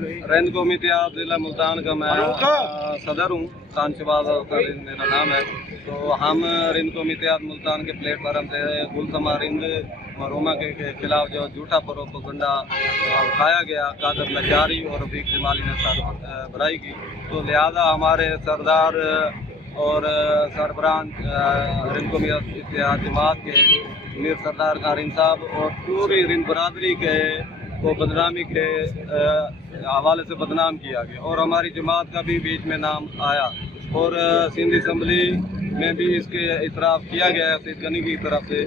रिंद कौमी इत्तेहाद जिला मुल्तान का मैं सदर हूँ, खान शहबाज मेरा नाम है। तो हम रिंद कौमी इत्तेहाद मुल्तान के प्लेटफार्म से गुलसमा रिंद महरूमा के खिलाफ जो झूठा प्रोपेगेंडा उठाया गया, कादर लशारी और रफीक जमाली ने सरबराही की, तो लिहाजा हमारे सरदार और सरबराह रिंद कौमी इत्तेहाद जमात के मीर सरदार कारिन साहब और पूरी रिंद बरादरी के को बदनामी के हवाले से बदनाम किया गया और हमारी जमात का भी बीच में नाम आया और सिंध असम्बली में भी इसके इतराफ़ किया गया है सईद गनी की तरफ से।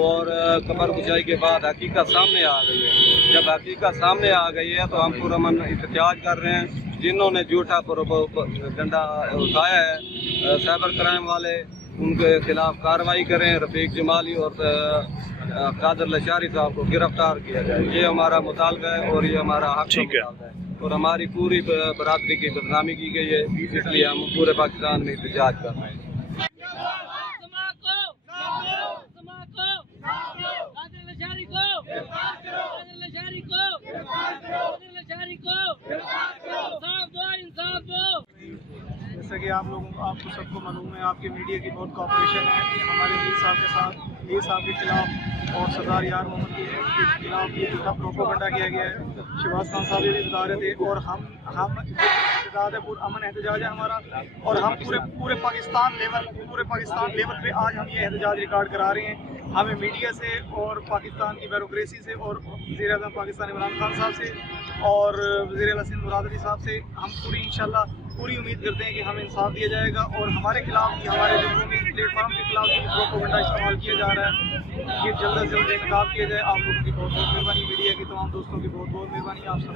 और कमर कुचाई के बाद हकीकत सामने आ गई है। जब हकीकत सामने आ गई है तो हम पुरअमन एहतजाज कर रहे हैं। जिन्होंने झूठा प्रोपेगेंडा उठाया है, साइबर क्राइम वाले, उनके खिलाफ कार्रवाई करें। रफीक जमाली और कादर लशारी साहब को गिरफ्तार किया जाए, ये हमारा मुतालबा है और ये हमारा हक का मुतालबा है। और हमारी पूरी बरादरी की बदनामी की गई है, इसलिए हम पूरे पाकिस्तान में एहतजाज कर रहे हैं। जैसा कि आपको सबको मालूम है, आपके मीडिया की बहुत कॉपरेशन है कि हमारे मीर साहब के साथ, मीर साहब के खिलाफ और सरदार यार मोहम्मद के खिलाफ ये झूठा प्रोपेगेंडा किया गया है। शहबाज खान साहब भी बता रहे थे और हम एहतजाज है, अमन एहतजाज है हमारा, और हम पूरे पाकिस्तान लेवल पे आज हम ये एहतजाज रिकॉर्ड करा रहे हैं। हमें मीडिया से और पाकिस्तान की ब्यूरोक्रेसी से और वज़ीर आज़म पाकिस्तान इमरान खान साहब से और वज़ीर आला सिंध मुराद अली साहब से हम इंशाल्लाह पूरी उम्मीद करते हैं कि हमें इंसाफ दिया जाएगा और हमारे खिलाफ भी, हमारे जो कौमी प्लेटफार्म के खिलाफ जो प्रोपेगेंडा इस्तेमाल किया जा रहा है, ये जल्द से जल्द इंतखाब किया जाए। आप लोगों की बहुत बहुत मेहरबानी, मीडिया की तमाम दोस्तों की बहुत बहुत मेहरबानी, आप सब